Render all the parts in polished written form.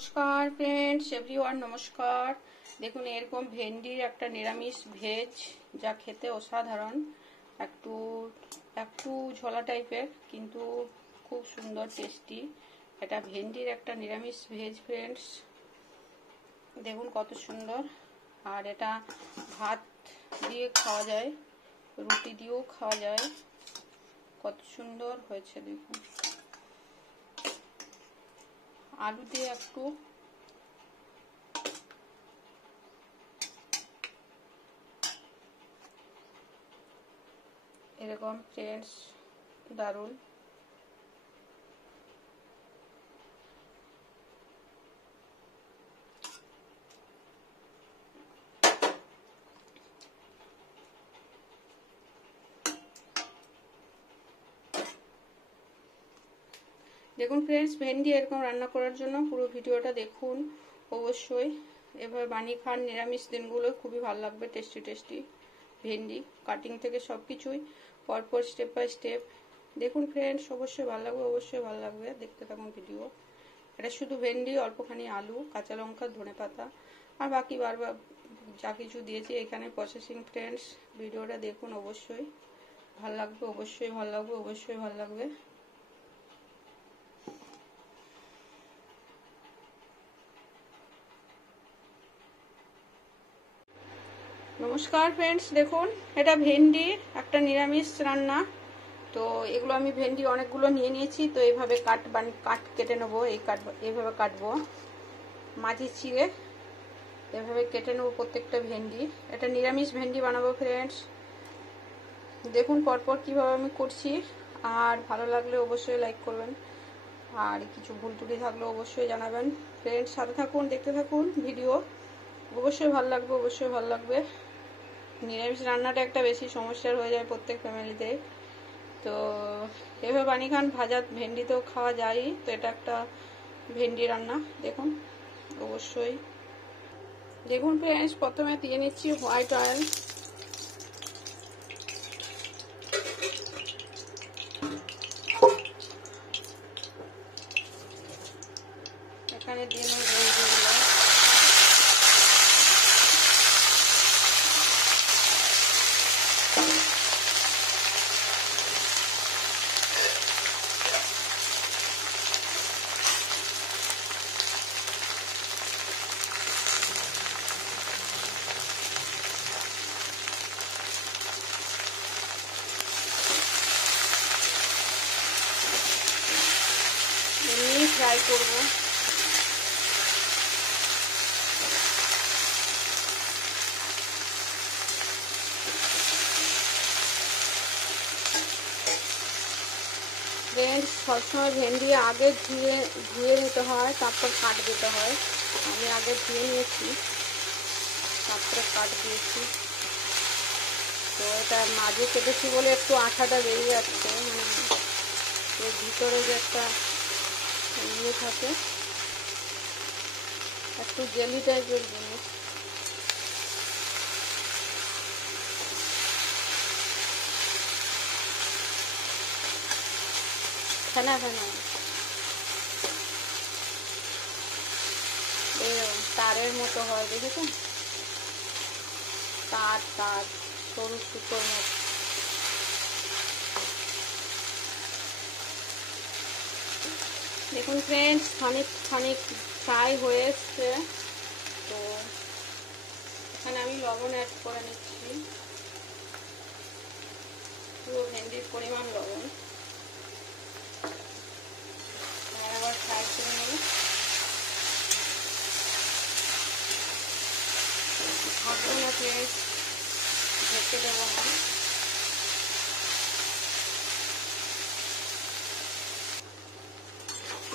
নমস্কার friends, everyone নমস্কার। দেখুন, এরকম ভেন্ডির একটা নিরামিষ ভেজ, যা খেতে অসাধারণ, একটু একটু ঝোলা টাইপের কিন্তু খুব সুন্দর টেস্টি। এটা ভেন্ডির একটা নিরামিষ ভেজ ফ্রেন্ডস, দেখুন কত সুন্দর। আর এটা ভাত দিয়ে খাওয়া যায়, রুটি দিয়েও খাওয়া যায়, কত সুন্দর হয়েছে দেখুন। আলু দিয়ে একটু এরকম ফ্রেন্ডস, দারুণ। দেখুন ফ্রেন্ডস, ভেন্ডি এরকম রান্না করার জন্য পুরো ভিডিওটা দেখুন অবশ্যই। এভাবে বানিয়ে খান, নিরামিষ দিনগুলো খুবই ভালো লাগবে। টেস্টি টেস্টি ভেন্ডি, কাটিং থেকে সব কিছুই পরপর স্টেপ বাই স্টেপ দেখুন ফ্রেন্ডস, অবশ্যই ভালো লাগবে, অবশ্যই ভালো লাগবে। দেখতে থাকুন ভিডিও। এটা শুধু ভেন্ডি, অল্পখানি আলু, কাঁচা লঙ্কা, ধনেপাতা আর বাকি বারবার যা কিছু দিয়েছি এখানে প্রসেসিং ফ্রেন্ডস। ভিডিওটা দেখুন, অবশ্যই ভালো লাগবে, অবশ্যই ভালো লাগবে, অবশ্যই ভালো লাগবে। নমস্কার ফ্রেন্ডস, দেখুন এটা ভেন্ডির একটা নিরামিষ রান্না। তো এগুলো আমি ভেন্ডি অনেকগুলো নিয়ে নিয়েছি। তো এইভাবে কাট কেটে নেবো, এইভাবে কাটবো, মাঝে চিড়ে এভাবে কেটে নেবো প্রত্যেকটা ভেন্ডি। এটা নিরামিষ ভেন্ডি বানাবো ফ্রেন্ডস। দেখুন পরপর কিভাবে আমি করছি। আর ভালো লাগলে অবশ্যই লাইক করবেন, আর কিছু ভুল ত্রুটি থাকলে অবশ্যই জানাবেন ফ্রেন্ডস। সাথে থাকুন, দেখতে থাকুন ভিডিও, অবশ্যই ভালো লাগবে, অবশ্যই ভালো লাগবে। নিরামিষ রান্নাটা একটা বেশি সমস্যার হয়ে যায় প্রত্যেক ফ্যামিলিতে। তো এভাবে বানিয়ে খান, ভাজা ভেন্ডিতেও খাওয়া যায়। তো এটা একটা ভেন্ডি রান্না দেখুন অবশ্যই। দেখুন ফ্রেন্ডস, প্রথমে দিয়ে নিচ্ছি হোয়াইট অয়েল। এখানে দিয়ে নেব ভেন্ডিগুলো। এমনি ফ্রাই করবো। ফ্রেন্ডস, সবসময় ভেন্ডি আগে ধুয়ে নিতে হয়, তারপর কাট দিতে হয়। আমি আগে ধুয়ে নিয়েছি, তারপরে কাট দিয়েছি। তো এটা মাঝে কেটেছি বলে একটু আঠাটা বেরিয়ে যাচ্ছে, এর ভিতরে যে একটা ইয়ে থাকে, একটু জেলি টাইপের জিনিস। ফেনা ফেনা এরকম তারের মতো হয়, দেখেছেন? তার সরু সুতোর মতো। দেখুন ফ্রেন্ডস, খানিক ফ্রাই হয়ে এসছে। তো এখানে আমি লবণ অ্যাড করে নিচ্ছি, পুরো ভেন্ডির পরিমাণ লবণ। আবার ফ্রাই করে নেব। ঢাকবো না ফ্রেন্ডস, ঢেকে দেবো না।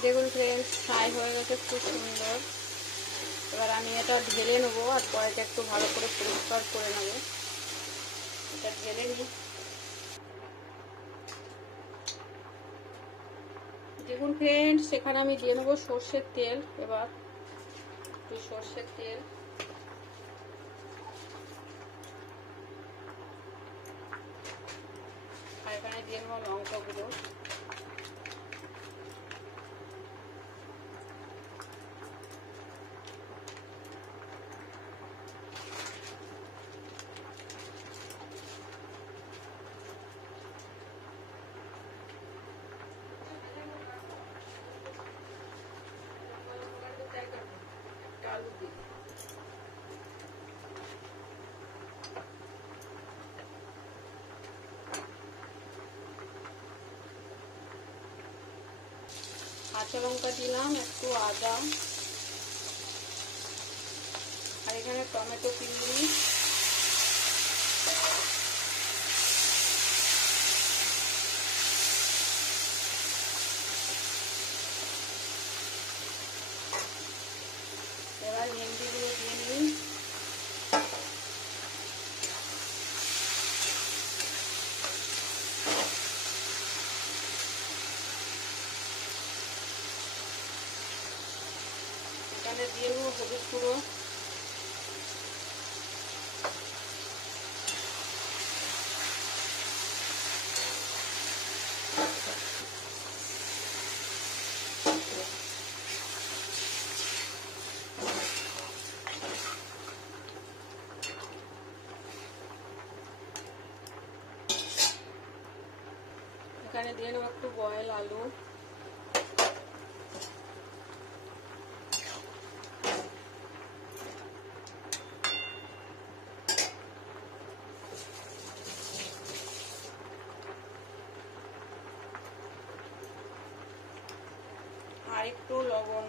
দেখুন ফ্রেন্ডস, ফ্রাই হয়ে গেছে খুব সুন্দর। এবার আমি এটা ঢেলে নেবো, আর কড়াইটা একটু ভালো করে পরিষ্কার করে নেবো। এটা ঢেলে নিই। দেখুন ফ্রেন্ডস, এখানে আমি দিয়ে নেবো সর্ষের তেল। এবার একটু সর্ষের তেল, আর এখানে দিয়ে নেবো লঙ্কা গুঁড়ো। কাঁচা লঙ্কা দিলাম, একটু আদা, আর এখানে টমেটো পিউরি, এবার ভেন্ডিগুলো দিয়ে নিই। এখানে দিয়ে নেব হলুদ গুঁড়ো, এখানে দিয়ে নেব একটু বয়েল আলু, আর একটু লবণ।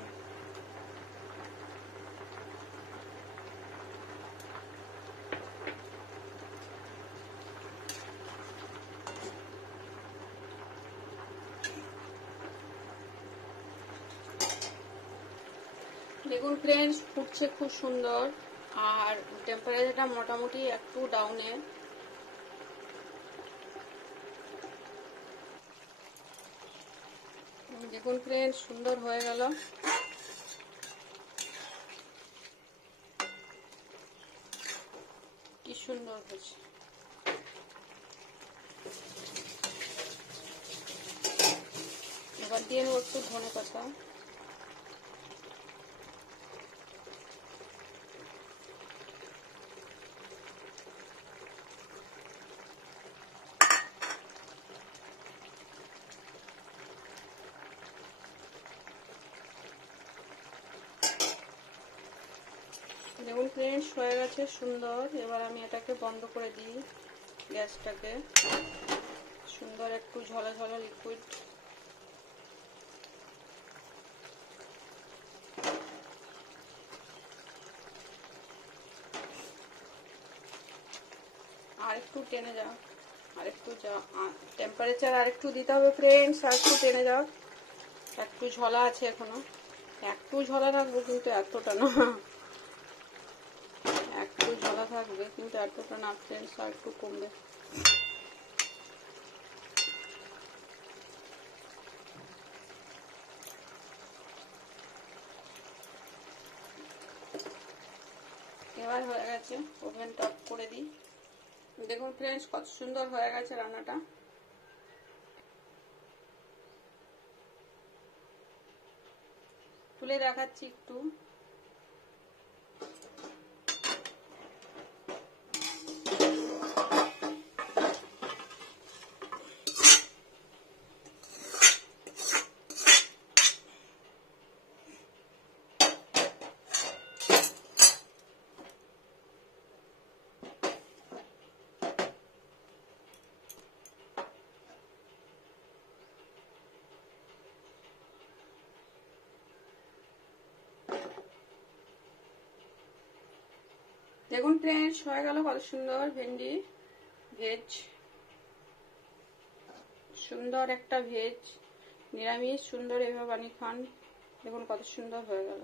দেখুন ফ্রেন্ডস, ফুটছে খুব সুন্দর, আর টেম্পারেচারটা মোটামুটি একটু ডাউনে। দেখুন ফ্রেন্ডস, সুন্দর হয়ে গেল। কি সুন্দর হয়েছে। এবার দিয়ে নেব একটু ধনে পাতা, দেখুন ফ্রেন্ডস হয়ে গেছে সুন্দর। এবার আমি এটাকে বন্ধ করে দিই গ্যাসটাকে। সুন্দর একটু ঝলা ঝলা লিকুইড। আর একটু টেনে যাও, আর একটু টেম্পারেচার আর একটু দিতে হবে ফ্রেন্ডস, আর একটু টেনে যাও। একটু ঝলা আছে এখনো, একটু ঝলা রাখবো কিন্তু এতটা না, একটু ঝলা থাকবে কিন্তু এতটা না ফ্রেন্ডস, আর একটু কমবে। এবার হয়ে গেছে, ওভেনটা অফ করে দিই। দেখুন ফ্রেন্ডস কত সুন্দর হয়ে গেছে রান্নাটা। তুলে দেখাচ্ছি একটু। দেখুন ফ্রেন্ডস হয়ে গেল কত সুন্দর ভেন্ডি ভেজ, সুন্দর একটা ভেজ নিরামিষ সুন্দর এভাবে বানিয়ে খান। দেখুন কত সুন্দর হয়ে গেল।